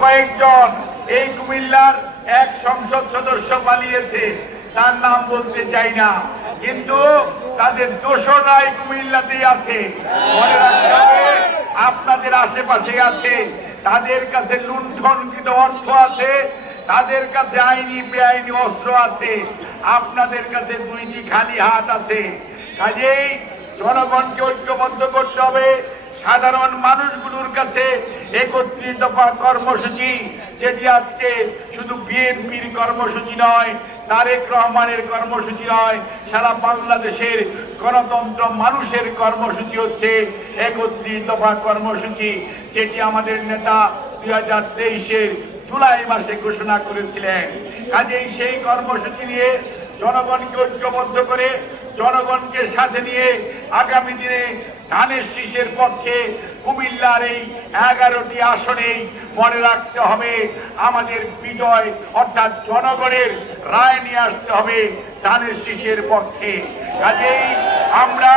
কয়েকজন এই কুমিল্লার এক সংসদ সদস্য বানিয়েছে, তার নাম বলতে চাই না, কিন্তু তাদের দোষও নাই, কুমিল্লাতেই আছে। মনে রাখতে হবে, আপনাদের আশেপাশে আছে, তাদের কাছে লুণ্ঠনকৃত অর্থ আছে, তাদের কাছে আইনি বেআইনি অস্ত্র আছে, আপনাদের কাছে দুইটি খালি হাত আছে। কাজেই জনগণকে ঐক্যবদ্ধ করতে হবে। সাধারণ মানুষগুলোর কাছে ৩১ দফা কর্মসূচি, যেটি আজকে শুধু বিএনপির কর্মসূচি নয়, তারেক রহমানের কর্মসূচি নয়, সারা বাংলাদেশের গণতন্ত্র মানুষের কর্মসূচি হচ্ছে ৩১ দফা কর্মসূচি, যেটি আমাদের নেতা ২০২৩-এর জুলাই মাসে ঘোষণা করেছিলেন। কাজেই সেই কর্মসূচি নিয়ে জনগণকে ঐক্যবদ্ধ করে, জনগণকে সাথে নিয়ে আগামী দিনে ধানের শীষের পক্ষে কুমিল্লার এই ১১টি আসনেই মনে রাখতে হবে আমাদের বিজয়, অর্থাৎ জনগণের রায় নিয়ে আসতে হবে ধানের শীষের পক্ষে। কাজেই আমরা